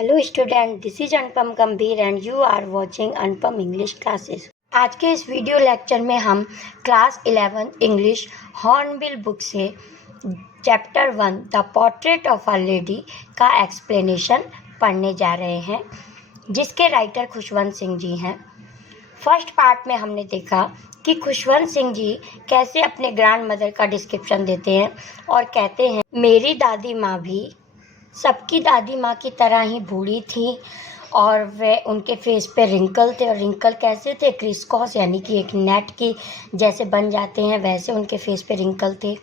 Hello student, this is Anupam Gambhir and you are watching Anupam English classes. आज के इस video lecture में हम क्लास 11 इंग्लिश हॉर्नबिल बुक से chapter 1 the portrait of a lady का explanation पढ़ने जा रहे हैं, जिसके राइटर खुशवंत सिंह जी हैं। फर्स्ट पार्ट में हमने देखा कि खुशवंत सिंह जी कैसे अपने ग्रैंड मदर का डिस्क्रिप्शन देते हैं और कहते हैं, मेरी दादी माँ भी सबकी दादी माँ की तरह ही बूढ़ी थी और वह उनके फेस पे रिंकल थे। और रिंकल कैसे थे? क्रिसक्रॉस, यानी कि एक नेट की जैसे बन जाते हैं, वैसे उनके फेस पे रिंकल थे।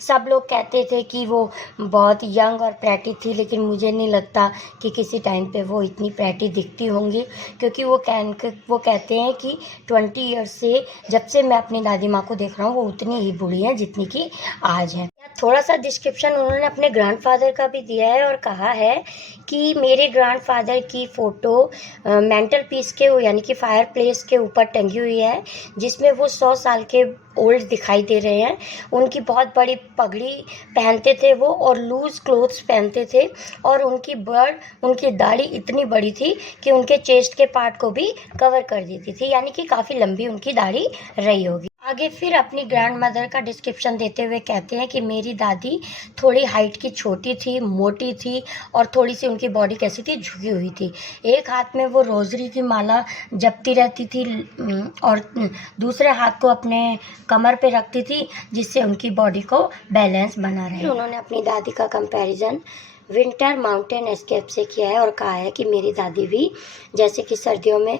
सब लोग कहते थे कि वो बहुत यंग और प्रेटी थी, लेकिन मुझे नहीं लगता कि किसी टाइम पे वो इतनी प्रेटी दिखती होंगी, क्योंकि वो कहते हैं कि 20 ईयर्स से जब से मैं अपनी दादी माँ को देख रहा हूँ, वो उतनी ही बूढ़ी हैं जितनी कि आज हैं। थोड़ा सा डिस्क्रिप्शन उन्होंने अपने ग्रैंडफादर का भी दिया है और कहा है कि मेरे ग्रैंडफादर की फ़ोटो मेंटल पीस के यानी कि फायर प्लेस के ऊपर टंगी हुई है, जिसमें वो 100 साल के ओल्ड दिखाई दे रहे हैं। उनकी बहुत बड़ी पगड़ी पहनते थे वो, और लूज़ क्लोथ्स पहनते थे, और उनकी दाढ़ी इतनी बड़ी थी कि उनके चेस्ट के पार्ट को भी कवर कर देती थी, यानी कि काफ़ी लंबी उनकी दाढ़ी रही होगी। आगे फिर अपनी ग्रैंड मदर का डिस्क्रिप्शन देते हुए कहते हैं कि मेरी दादी थोड़ी हाइट की छोटी थी, मोटी थी, और थोड़ी सी उनकी बॉडी कैसी थी? झुकी हुई थी। एक हाथ में वो रोजरी की माला जपती रहती थी और दूसरे हाथ को अपने कमर पे रखती थी, जिससे उनकी बॉडी को बैलेंस बना रहे। उन्होंने अपनी दादी का कंपैरिजन विंटर माउंटेन एस्केप से किया है और कहा है कि मेरी दादी भी जैसे कि सर्दियों में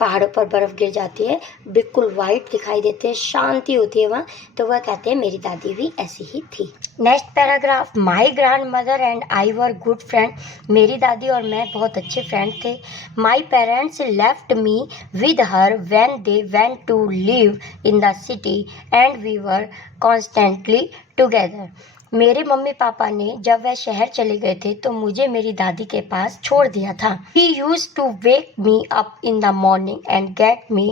पहाड़ों पर बर्फ़ गिर जाती है, बिल्कुल वाइट दिखाई देते हैं, शांति होती है वहाँ, तो वह कहते हैं मेरी दादी भी ऐसी ही थी। Next paragraph, my grandmother and I were good friend. मेरी दादी और मैं बहुत अच्छे फ्रेंड थे। My parents left me with her when they went to live in the city and we were constantly together. मेरे मम्मी पापा ने जब वह शहर चले गए थे तो मुझे मेरी दादी के पास छोड़ दिया था। He used to wake me up in the morning and get me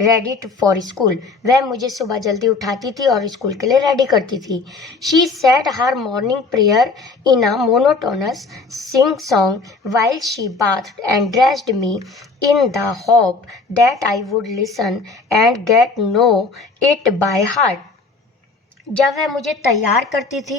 ready for school. वह मुझे सुबह जल्दी उठाती थी और स्कूल के लिए रेडी करती थी। She said her morning prayer in a monotonous sing song while she bathed and dressed me in the hope that I would listen and get know it by heart. जब वह मुझे तैयार करती थी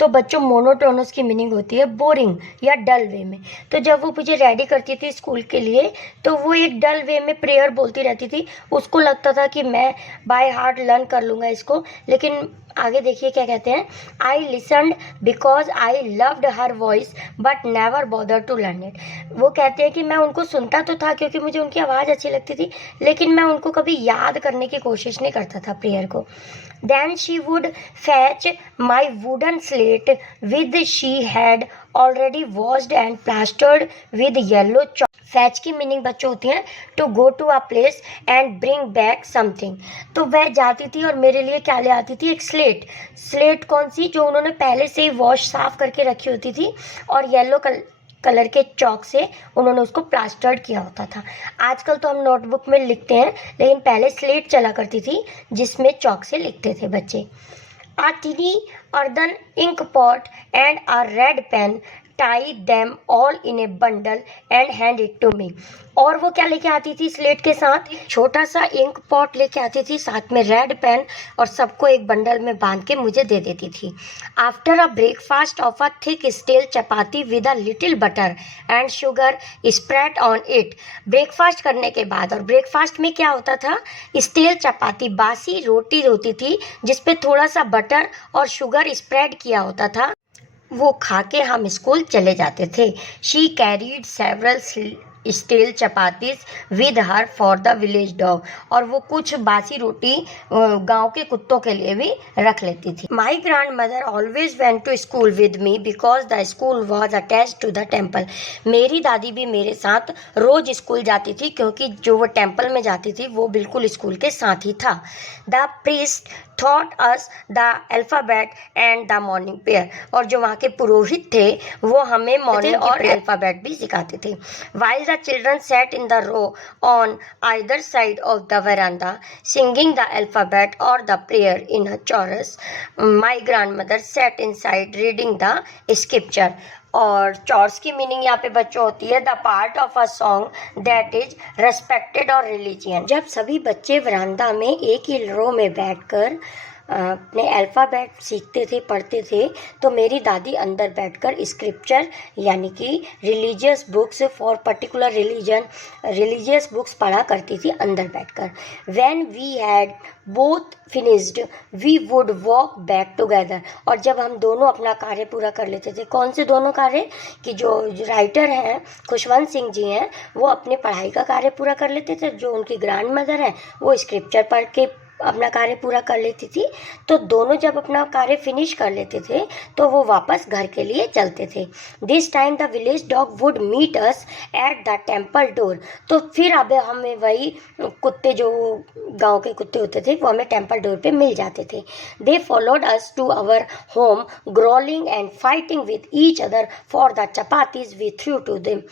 तो बच्चों, मोनोटोनस की मीनिंग होती है बोरिंग या डल वे में। तो जब वो मुझे रेडी करती थी स्कूल के लिए, तो वो एक डल वे में प्रेयर बोलती रहती थी। उसको लगता था कि मैं बाय हार्ट लर्न कर लूँगा इसको, लेकिन आगे देखिए क्या कहते हैं। I listened because I loved her voice but never bother to learn it. वो कहते हैं कि मैं उनको सुनता तो था क्योंकि मुझे उनकी आवाज़ अच्छी लगती थी, लेकिन मैं उनको कभी याद करने की कोशिश नहीं करता था प्रेयर को। Then she would fetch my wooden slate with she had already washed and plastered with yellow chalk. Fetch की मीनिंग बच्चों होती है to go to a place and bring back something. तो वह जाती थी और मेरे लिए क्या ले आती थी? एक स्लेट कौन सी? जो उन्होंने पहले से ही वॉश साफ करके रखी होती थी, और येलो कलर के चौक से उन्होंने उसको प्लास्टर्ड किया होता था। आजकल तो हम नोटबुक में लिखते हैं, लेकिन पहले स्लेट चला करती थी जिसमें चौक से लिखते थे बच्चे। A tiny earthen ink pot and a red pen, tie them all in a bundle and hand it to me. और वो क्या लेके आती थी स्लेट के साथ? छोटा सा इंक पॉट लेके आती थी, साथ में रेड पेन, और सबको एक बंडल में बांध के मुझे दे देती थी। After a breakfast of a thick stale chapati with a little butter and sugar spread on it. Breakfast करने के बाद, और ब्रेकफास्ट में क्या होता था? स्टेल चपाती, बासी रोटी होती थी जिसपे थोड़ा सा बटर और शुगर स्प्रेड किया होता था। वो खा के हम स्कूल चले जाते थे। She carried several steel chapatis with her for the village dog. और वो कुछ बासी रोटी गांव के कुत्तों के लिए भी रख लेती थी। My grandmother always went to school with me because the school was attached to the temple. मेरी दादी भी मेरे साथ रोज स्कूल जाती थी, क्योंकि जो वो टेम्पल में जाती थी वो बिल्कुल स्कूल के साथ ही था। The priest thought us the alphabet and the morning prayer. और जो वहाँ के पुरोहित थे वो हमें मॉर्निंग और अल्फ़ाबेट भी सिखाते थे। While the children sat in the row on either side of the veranda singing the alphabet or the prayer in a chorus, my grandmother sat inside reading the scripture. और चॉर्स की meaning यहाँ पे बच्चों होती है the part of a song that is respected और religion. जब सभी बच्चे वरांदा में एक ही रो में बैठकर अपने अल्फ़ाबेट सीखते थे, पढ़ते थे, तो मेरी दादी अंदर बैठकर स्क्रिप्चर यानी कि religious books for particular religious books पढ़ा करती थी अंदर बैठकर। When we had both finished we would walk back together. और जब हम दोनों अपना कार्य पूरा कर लेते थे, कौन से दोनों कार्य, कि जो राइटर हैं खुशवंत सिंह जी हैं वो अपने पढ़ाई का कार्य पूरा कर लेते थे, जो उनकी ग्रैंड मदर हैं वो स्क्रिप्चर पढ़ के अपना कार्य पूरा कर लेती थी। तो दोनों जब अपना कार्य फिनिश कर लेते थे तो वो वापस घर के लिए चलते थे। This time the village dog would meet us at the temple door. तो फिर अब हमें वही कुत्ते, जो गांव के कुत्ते होते थे, वो हमें टेम्पल डोर पे मिल जाते थे। They followed us to our home growling and fighting with each other for the chapatis we threw to them.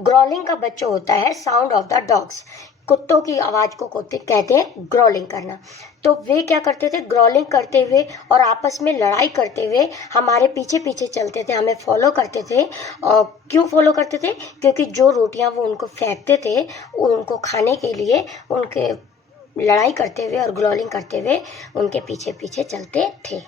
Growling का बच्चों होता है साउंड ऑफ द डॉग्स, कुत्तों की आवाज़ को कहते हैं ग्रोलिंग करना। तो वे क्या करते थे, ग्रोलिंग करते हुए और आपस में लड़ाई करते हुए हमारे पीछे पीछे चलते थे, हमें फॉलो करते थे। और क्यों फॉलो करते थे, क्योंकि जो रोटियां वो उनको फेंकते थे उनको खाने के लिए, उनके लड़ाई करते हुए और ग्रोलिंग करते हुए उनके पीछे पीछे चलते थे।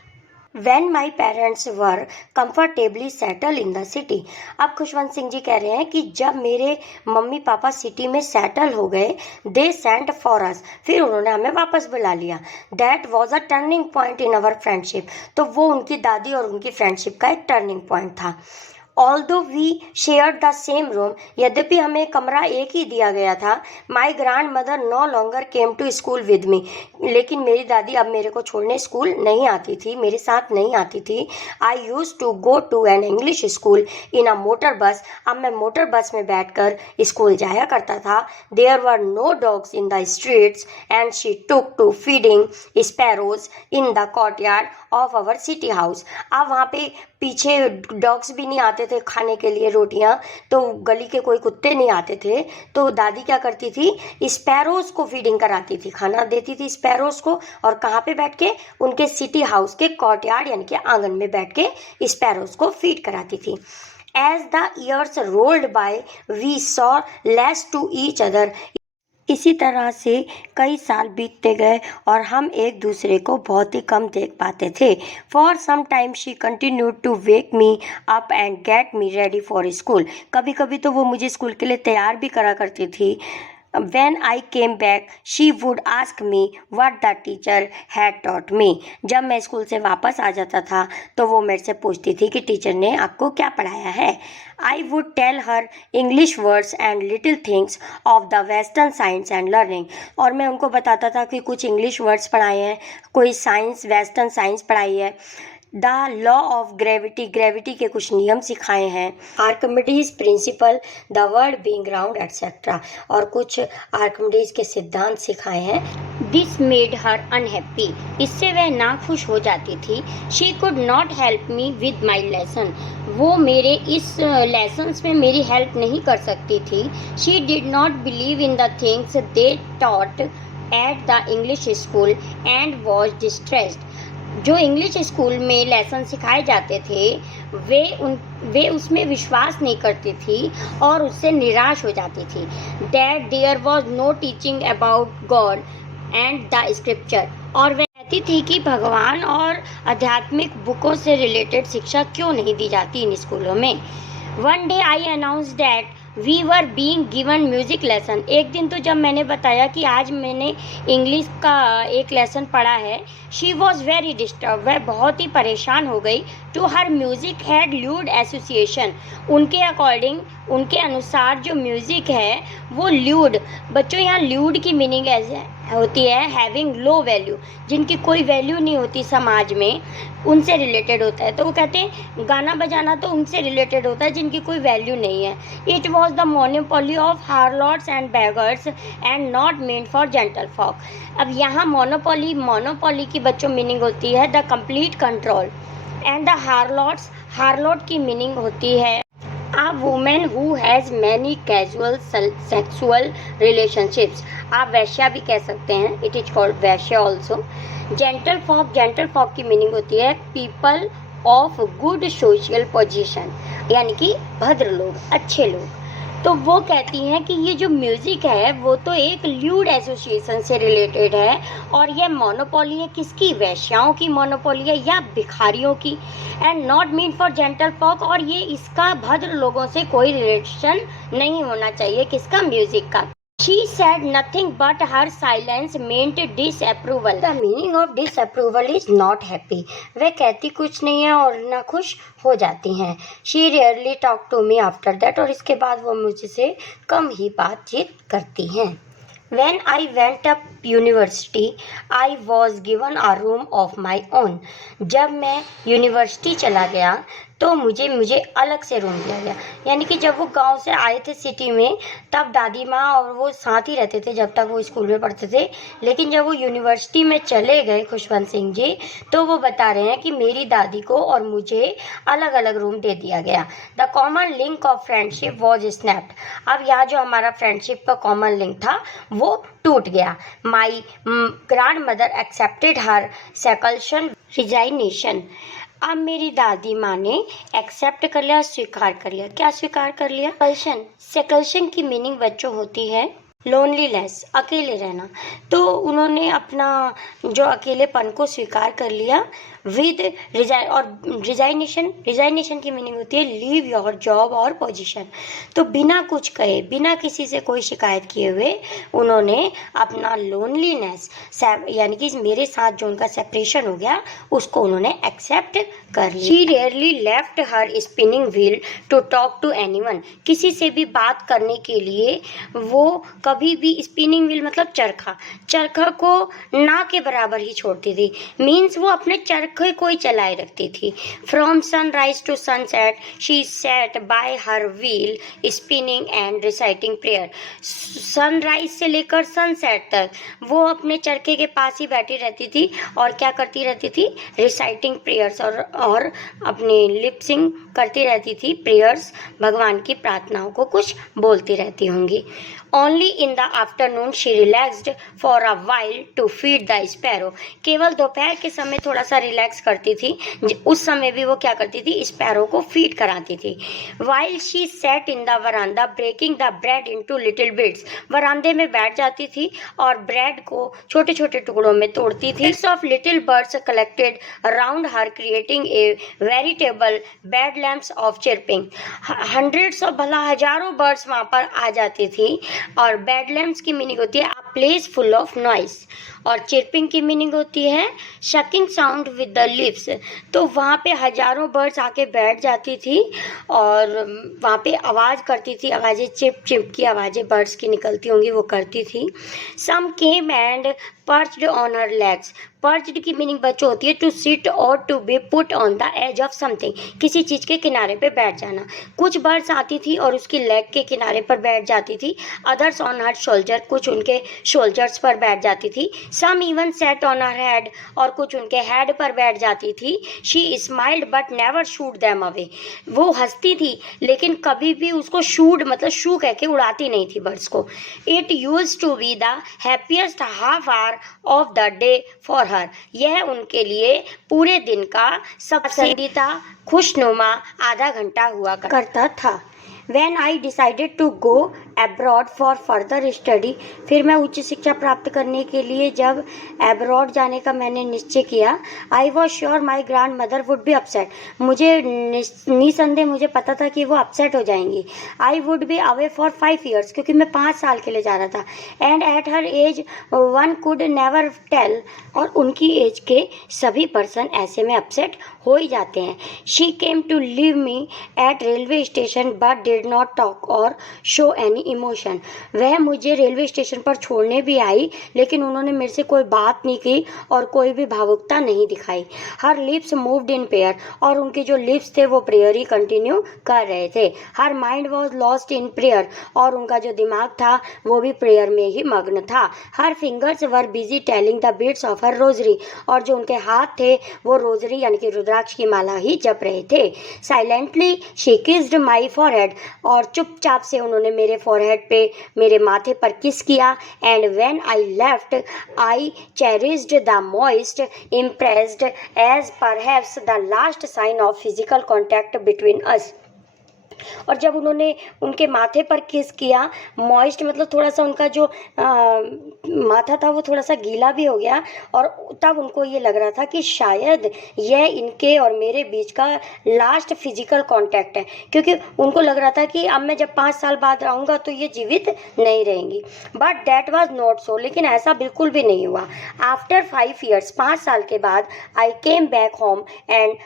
When my parents were comfortably settled in the city। अब खुशवंत सिंह जी कह रहे हैं कि जब मेरे मम्मी पापा सिटी में सेटल हो गए, they sent for us, फिर उन्होंने हमें वापस बुला लिया। That was a turning point in our friendship। तो वो उनकी दादी और उनकी फ्रेंडशिप का एक टर्निंग पॉइंट था। Although we share the same room, यद्यपि हमें कमरा एक ही दिया गया था। My grandmother no longer came to school with me, लेकिन मेरी दादी अब मेरे को छोड़ने स्कूल नहीं आती थी, मेरे साथ नहीं आती थी। I use to go to an English school in a motor bus, अब मैं मोटर बस में बैठकर स्कूल जाया करता था। There were no dogs in the streets and she took to feeding sparrows in the courtyard of our city house. अब वहाँ पे पीछे डॉग्स भी नहीं आते थे खाने के लिए रोटियां, तो गली के कोई कुत्ते नहीं आते थे, तो दादी क्या करती थी, स्पैरोज को फीडिंग कराती थी, खाना देती थी स्पैरोज को। और कहाँ पे बैठ के, उनके सिटी हाउस के कोर्टयार्ड यानी कि आंगन में बैठ के स्पैरोज को फीड कराती थी। As the years rolled by we saw less to each other. इसी तरह से कई साल बीतते गए और हम एक दूसरे को बहुत ही कम देख पाते थे। For some time she continued to wake me up and get me ready for school. कभी कभी तो वो मुझे स्कूल के लिए तैयार भी करा करती थी। When I came back, she would ask me what the teacher had taught me। जब मैं स्कूल से वापस आ जाता था तो वो मेरे से पूछती थी कि टीचर ने आपको क्या पढ़ाया है। I would tell her English words and little things of the Western science and learning। और मैं उनको बताता था कि कुछ इंग्लिश वर्ड्स पढ़ाए हैं, कोई साइंस, वेस्टर्न साइंस पढ़ाई है। The law of gravity, gravity के कुछ नियम सिखाए हैं। Archimedes principal, the world being round etcetera, और कुछ आर्किमिडीज के सिद्धांत सिखाए हैं। दिस मेड हर अनहैप्पी, इससे वह नाखुश हो जाती थी। She could not help me with my lesson, वो मेरे इस लेसन्स में मेरी हेल्प नहीं कर सकती थी। She did not believe in the things they taught at the English school and was distressed. जो इंग्लिश स्कूल में लेसन सिखाए जाते थे वे उसमें विश्वास नहीं करती थी और उससे निराश हो जाती थी। That there was no teaching about God and the scripture, और वह कहती थी कि भगवान और आध्यात्मिक बुकों से रिलेटेड शिक्षा क्यों नहीं दी जाती इन स्कूलों में। One day I announce that we were being given music lesson. एक दिन तो जब मैंने बताया कि आज मैंने इंग्लिश का एक लेसन पढ़ा है, शी वॉज वेरी डिस्टर्ब, वह बहुत ही परेशान हो गई। To her music had lewd association, उनके अकॉर्डिंग, उनके अनुसार जो म्यूजिक है वो ल्यूड, बच्चों यहाँ ल्यूड की मीनिंग होती है हैविंग लो वैल्यू, जिनकी कोई वैल्यू नहीं होती समाज में, उनसे रिलेटेड होता है। तो वो कहते हैं गाना बजाना तो उनसे रिलेटेड होता है जिनकी कोई वैल्यू नहीं है। It was the monopoly of harlots and beggars and not made for gentle folk. अब यहाँ मोनोपोली की बच्चों मीनिंग होती है the complete control, and the harlots, harlot की मीनिंग होती है a woman who has many casual sexual relationships। आप वैश्या भी कह सकते हैं, इट इज कॉल्ड वैश्या ऑल्सो। जेंटल फॉक की मीनिंग होती है people of good social position. यानी कि भद्र लोग, अच्छे लोग। तो वो कहती हैं कि ये जो म्यूज़िक है वो तो एक ल्यूड एसोसिएशन से रिलेटेड है, और ये मोनोपोली है किसकी, वेश्याओं की मोनोपोली है या भिखारियों की, and not mean for gentle folk, और ये इसका भद्र लोगों से कोई रिलेशन नहीं होना चाहिए, किसका, म्यूज़िक का। She said nothing but her silence meant disapproval. The meaning of disapproval is not happy. वह कहती कुछ नहीं है और ना खुश हो जाती हैं. She rarely talked to me after that. और इसके बाद वो मुझसे कम ही बातचीत करती हैं. When I went up university, I was given a room of my own. जब मैं यूनिवर्सिटी चला गया तो मुझे अलग से रूम दिया गया। यानी कि जब वो गांव से आए थे सिटी में, तब दादी माँ और वो साथ ही रहते थे जब तक वो स्कूल में पढ़ते थे। लेकिन जब वो यूनिवर्सिटी में चले गए खुशवंत सिंह जी, तो वो बता रहे हैं कि मेरी दादी को और मुझे अलग अलग रूम दे दिया गया। The common link of friendship was snapped. अब यहाँ जो हमारा फ्रेंडशिप का कॉमन लिंक था वो टूट गया। My grandmother accepted her seclusion resignation. अब मेरी दादी माँ ने एक्सेप्ट कर लिया, स्वीकार कर लिया। क्या स्वीकार कर लिया? सेकल्शन की मीनिंग बच्चों होती है लोनलीनेस, अकेले रहना। तो उन्होंने अपना जो अकेलेपन को स्वीकार कर लिया विद रिजाइनेशन की मीनिंग होती है लीव योर जॉब और पोजीशन। तो बिना कुछ कहे, बिना किसी से कोई शिकायत किए हुए उन्होंने अपना लोनलीनेस, यानी कि मेरे साथ जो उनका सेपरेशन हो गया, उसको उन्होंने एक्सेप्ट कर लिया। She rarely left her spinning wheel to talk to anyone. किसी से भी बात करने के लिए वो कभी भी, स्पिनिंग व्हील मतलब चरखा को ना के बराबर ही छोड़ती थी। मीन्स वो अपने चरखे को ही चलाए रखती थी। From sunrise to sunset she sat by her wheel spinning and reciting prayer. Sunrise से लेकर सनसेट तक वो अपने चरखे के पास ही बैठी रहती थी और क्या करती रहती थी, रिसाइटिंग प्रेयर्स, और अपनी लिपसिंग करती रहती थी, प्रेयर्स, भगवान की प्रार्थनाओं को कुछ बोलती रहती होंगी। Only in the afternoon she relaxed for a while to feed the sparrow. केवल दोपहर के समय थोड़ा सा रिलैक्स करती थी, उस समय भी वो क्या करती थी, स्पैरो को फीड कराती थी। While she sat in the veranda breaking the bread into little bits. वरांदे में बैठ जाती थी और ब्रेड को छोटे छोटे टुकड़ों में तोड़ती थी। Bits of little birds collected around her creating a veritable bedlamps of chirping. Hundreds of, भला हजारों बर्ड्स वहाँ पर आ जाती थी। और बेडलैम्स की मीनिंग होती है a place full of noise, और चिरपिंग की मीनिंग होती है शकिंग साउंड विद द लिप्स। तो वहाँ पे हजारों बर्ड्स आके बैठ जाती थी और वहाँ पे आवाज़ करती थी, आवाज़ें चिप चिप की आवाज़ें बर्ड्स की निकलती होंगी, वो करती थी। Some came and perched on her legs. Perched की मीनिंग बच्चों होती है टू सिट और to be put on the edge of something, किसी चीज़ के किनारे पे बैठ जाना। कुछ बर्ड्स आती थी और उसकी लेग के किनारे पर बैठ जाती थी। अदर्स ऑन हर शोल्जर, कुछ उनके शोल्जर्स पर बैठ जाती थी। Some even sat on her head, और कुछ उनके हेड पर बैठ जाती थी। She smiled but never shooed them away. वो हंसती थी लेकिन कभी भी उसको शूट मतलब शू कह के उड़ाती नहीं थी बर्ड्स को। It used to be the happiest half hour of the day for her. यह उनके लिए पूरे दिन का सबसे पसंदीदा खुशनुमा आधा घंटा हुआ करता था। When I decided to go abroad for further study, फिर मैं उच्च शिक्षा प्राप्त करने के लिए जब abroad जाने का मैंने निश्चय किया, I was sure my grandmother would be upset. मुझे निसंदेह मुझे पता था कि वो upset हो जाएंगी। I would be away for 5 years, क्योंकि मैं 5 साल के लिए जा रहा था। And at her age one could never tell, और उनकी एज के सभी पर्सन ऐसे में अपसेट हो ही जाते हैं। She came to leave me at railway station but did not talk or show any emotion. वह मुझे रेलवे स्टेशन पर छोड़ने भी आई लेकिन उन्होंने मेरे से कोई बात नहीं की और कोई भी भावुकता नहीं दिखाई। Her lips moved in prayer, और उनके जो लिप्स थे वो प्रेयर ही कंटिन्यू कर रहे थे। Her mind was lost in prayer, और उनका जो दिमाग था वो भी प्रेयर में ही मग्न था। Her fingers were busy telling the beads of her rosary, और जो उनके हाथ थे वो रोजरी यानी कि रुद्राक्ष की माला ही जप रहे थे। Silently she kissed my forehead, और चुपचाप से उन्होंने मेरे फोरहेड पे, मेरे माथे पर किस किया। And when I left I cherished the most impressed as perhaps the last sign of physical contact between us. और जब उन्होंने उनके माथे पर किस किया, मॉइस्ट मतलब थोड़ा सा उनका जो माथा था वो थोड़ा सा गीला भी हो गया, और तब उनको ये लग रहा था कि शायद यह इनके और मेरे बीच का लास्ट फिजिकल कांटेक्ट है, क्योंकि उनको लग रहा था कि अब मैं जब 5 साल बाद आऊँगा तो ये जीवित नहीं रहेंगी। But that was not so, लेकिन ऐसा बिल्कुल भी नहीं हुआ। आफ्टर 5 years, 5 साल के बाद, I came back home and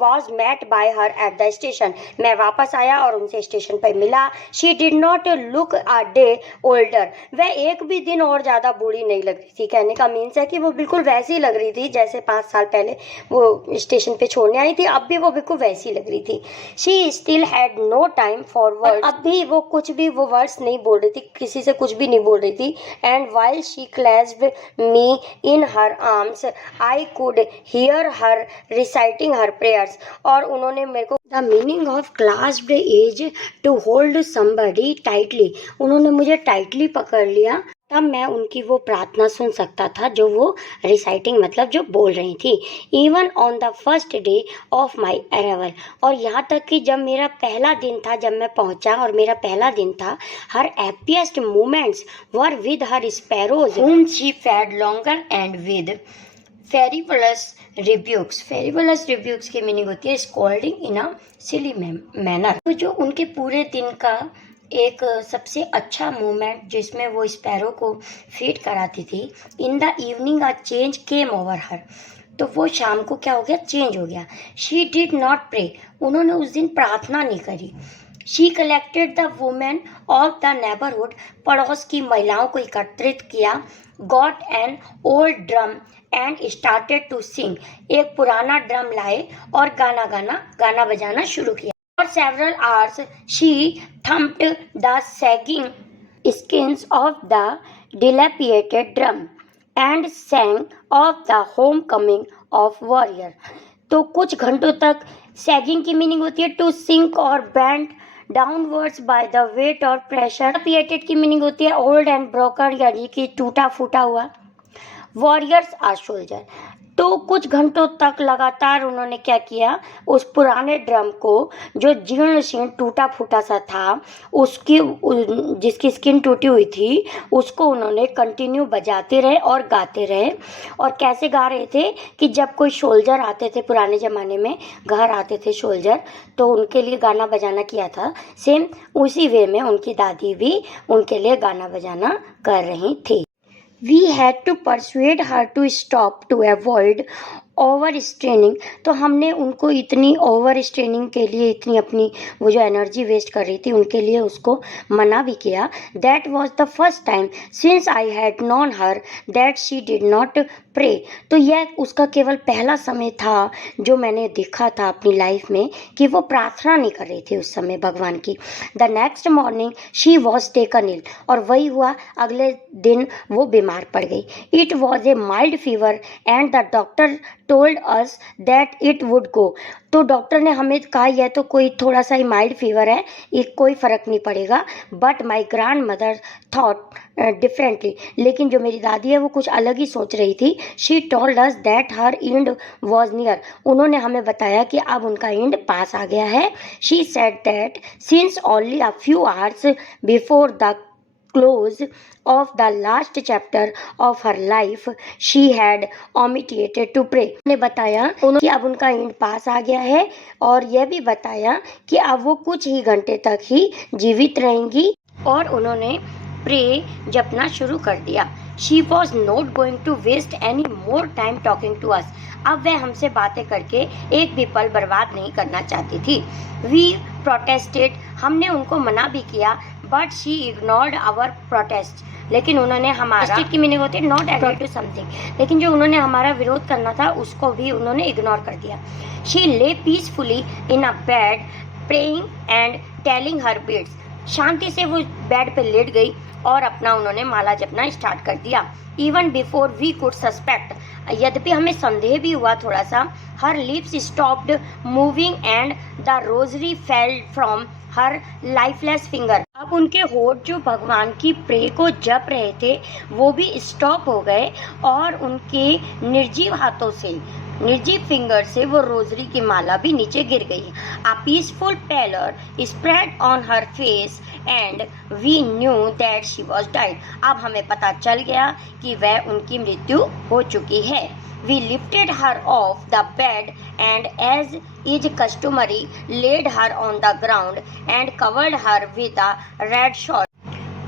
was met by her at the station. मैं वापस आया और उनसे स्टेशन पर मिला। She did not look a day older. वह एक भी दिन और ज़्यादा बूढ़ी नहीं लग रही थी। कहने का मीन्स है कि वो बिल्कुल वैसी लग रही थी जैसे 5 साल पहले वो स्टेशन पे छोड़ने आई थी, अब भी वो बिल्कुल वैसी लग रही थी। She still had no time for words. अब भी वो कुछ भी वो वर्ड्स नहीं बोल रही थी, किसी से कुछ भी नहीं बोल रही थी। And while she clasped me in her arms I could hear her reciting her prayers. और उन्होंने मेरे को the meaning of clasped is to hold somebody tightly. उन्होंने मुझे टाइटली पकड़ लिया, तब मैं उनकी वो प्रार्थना सुन सकता था जो वो रिसाइटिंग मतलब जो बोल रही थी। Even on the first day of my arrival, और यहाँ तक कि जब मेरा पहला दिन था, जब मैं पहुँचा और मेरा पहला दिन था, her happiest moments were with her sparrows whom she fed longer and with frivolous rebukes. Frivolous rebukes की मीनिंग होती है स्कॉल्डिंग इन अ सिली मैनर। तो जो उनके पूरे दिन का एक सबसे अच्छा मोमेंट जिसमें वो स्पैरो को फीड कराती थी, in the evening a change came over हर। तो वो शाम को क्या हो गया, चेंज हो गया। शी डिड नॉट प्रे, उन्होंने उस दिन प्रार्थना नहीं करी। She collected the women of the neighbourhood, पड़ोस की महिलाओं को एकत्रित किया। Got an old drum and started to sing, एक पुराना ड्रम लाए और गाना बजाना शुरू किया। For several hours she thumped the sagging skins of the dilapidated drum and sang of the homecoming of warrior. तो कुछ घंटों तक, सैगिंग की मीनिंग होती है टू सिंक और bend downwards by the wait और प्रेशर। डिलापिडेटेड की मीनिंग होती है ओल्ड एंड ब्रोकन, यानी कि टूटा फूटा हुआ। Warriors are soldier. तो कुछ घंटों तक लगातार उन्होंने क्या किया, उस पुराने ड्रम को जो जीर्ण शीर्ण टूटा फूटा सा था, उसकी जिसकी स्किन टूटी हुई थी, उसको उन्होंने कंटिन्यू बजाते रहे और गाते रहे। और कैसे गा रहे थे कि जब कोई सोल्जर आते थे पुराने ज़माने में, घर आते थे सोल्जर, तो उनके लिए गाना बजाना किया था। सेम उसी वे में उनकी दादी भी उनके लिए गाना बजाना कर रही थी। We had to persuade her to stop to avoid over straining. तो हमने उनको इतनी ओवर स्ट्रेनिंग के लिए, इतनी अपनी वो जो एनर्जी वेस्ट कर रही थी उनके लिए, उसको मना भी किया। That was the first time since I had known her that she did not pray. तो यह उसका केवल पहला समय था जो मैंने देखा था अपनी लाइफ में कि वो प्रार्थना नहीं कर रही थी उस समय भगवान की। The next morning she was taken ill, और वही हुआ, अगले दिन वो बीमार पड़ गई। It was a mild fever and the doctor told us that it would go. तो डॉक्टर ने हमें कहा यह तो कोई थोड़ा सा ही माइल्ड फीवर है, एक कोई फ़र्क नहीं पड़ेगा। But my grand mother thought differently, लेकिन जो मेरी दादी है वो कुछ अलग ही सोच रही थी। She told us that her and was near, उन्होंने हमें बताया कि अब उनका एंड पास आ गया है। She said that since only a few hours before the close of the last chapter of her life she had omitted to pray। ने बताया कि अब उनका एंड पास आ गया है, और यह भी बताया कि अब वो कुछ ही घंटे तक ही जीवित रहेंगी, और उन्होंने प्रे जपना शुरू कर दिया। She was not going to waste any more time talking to us. अब वह हमसे बातें करके एक भी पल बर्बाद नहीं करना चाहती थी। वी प्रोटेस्टेड, हमने उनको मना भी किया, but she ignored our protest, लेकिन उन्होंने हमारा की मीनिंग होती है नॉट एग्री टू समथिंग, लेकिन जो उन्होंने हमारा विरोध करना था उसको भी उन्होंने इग्नोर कर दिया। She lay peacefully in a bed praying and telling her beads, शांति से वो बेड पे लेट गई और अपना उन्होंने माला जपना स्टार्ट कर दिया। Even before we could suspect, यद्यपि हमें संदेह भी हुआ थोड़ा सा। Her lips stopped moving and the rosary fell from her lifeless finger. अब उनके होठ जो भगवान की प्रे को जप रहे थे वो भी स्टॉप हो गए, और उनके निर्जीव हाथों से निर्जीव फिंगर से वो रोजरी की माला भी नीचे गिर गई। A peaceful pallor spread on her face and we knew that she was dead. अब हमें पता चल गया कि वह उनकी मृत्यु हो चुकी है। We lifted her off the bed and as is customary laid her on the ground and covered her with a red shawl.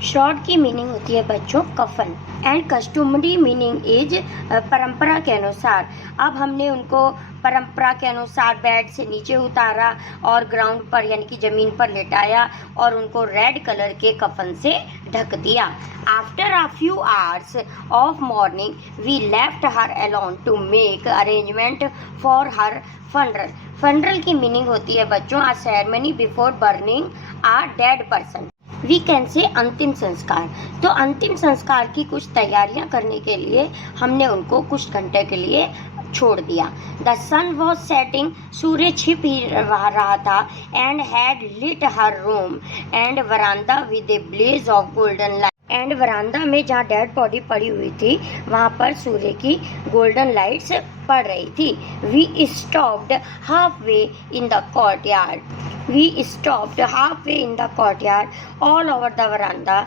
Short की मीनिंग होती है बच्चों कफन, एंड कस्टमरी मीनिंग इज परंपरा के अनुसार। अब हमने उनको परंपरा के अनुसार बेड से नीचे उतारा और ग्राउंड पर यानी कि ज़मीन पर लेटाया और उनको रेड कलर के कफन से ढक दिया। After a few hours of morning we left her alone to make arrangement for her funeral. Funeral की मीनिंग होती है बच्चों a ceremony before burning a dead person. We can say अंतिम संस्कार। तो अंतिम संस्कार की कुछ तैयारियां करने के लिए हमने उनको कुछ घंटे के लिए छोड़ दिया। द सन वॉज सेटिंग, सूर्य छिप ही रहा था, and had lit her room and veranda with a blaze of golden light. And veranda में जहाँ डेड बॉडी पड़ी हुई थी वहाँ पर सूर्य की गोल्डन लाइट्स पड़ रही थी। We stopped halfway in the courtyard. We stopped halfway in the courtyard, all over the veranda,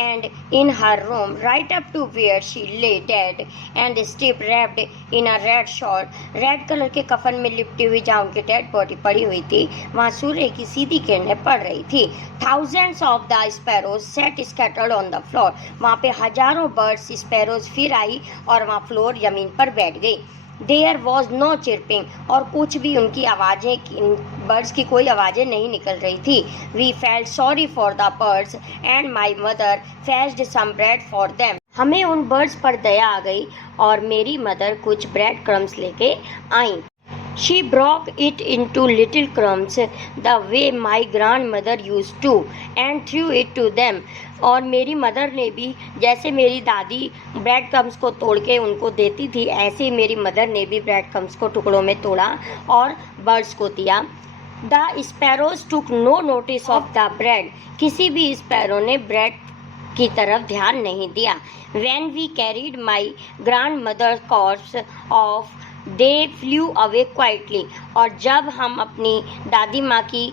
and in her room, right up to where she lay dead and still wrapped in a red shawl. Red colour के कफन में लिपटी हुई जहाँ उनकी dead body पड़ी हुई थी वहाँ सूर्य की सीधी किरणें पड़ रही थी। Thousands of the sparrows sat scattered on the floor. वहाँ पे हजारों बर्ड्स स्पैरोज फिर आई और वहाँ फ्लोर जमीन पर बैठ गई। देयर वॉज नो चिरपिंग, और कुछ भी उनकी आवाज़ें बर्ड्स की कोई आवाज़ें नहीं निकल रही थी। We felt sorry for the birds and my mother fetched some bread for them. हमें उन बर्ड्स पर दया आ गई और मेरी मदर कुछ ब्रेड क्रम्स लेके आई। She broke it into little crumbs the way my grandmother used to and threw it to them. और मेरी मदर ने भी जैसे मेरी दादी ब्रेड क्रम्स को तोड़ के उनको देती थी ऐसे ही मेरी मदर ने भी ब्रेड क्रम्स को टुकड़ों में तोड़ा और बर्ड्स को दिया। The sparrows took no notice of the bread. किसी भी स्पैरो ने ब्रेड की तरफ ध्यान नहीं दिया। When we carried my grandmother's corpse off, they flew away quietly. और जब हम अपनी दादी माँ की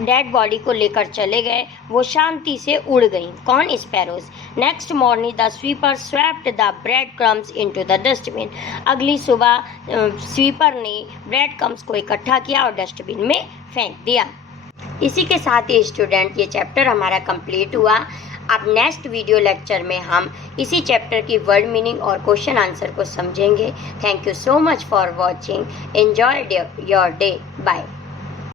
डेड बॉडी को लेकर चले गए वो शांति से उड़ गईं। कौन? Sparrows. Next morning the sweeper swept the bread crumbs into the dustbin. अगली सुबह स्वीपर ने ब्रेड क्रम्स को इकट्ठा किया और डस्टबिन में फेंक दिया। इसी के साथ ही स्टूडेंट ये चैप्टर हमारा कंप्लीट हुआ। अब नेक्स्ट वीडियो लेक्चर में हम इसी चैप्टर की वर्ड मीनिंग और क्वेश्चन आंसर को समझेंगे। Thank you so much for watching. Enjoy your day. Bye.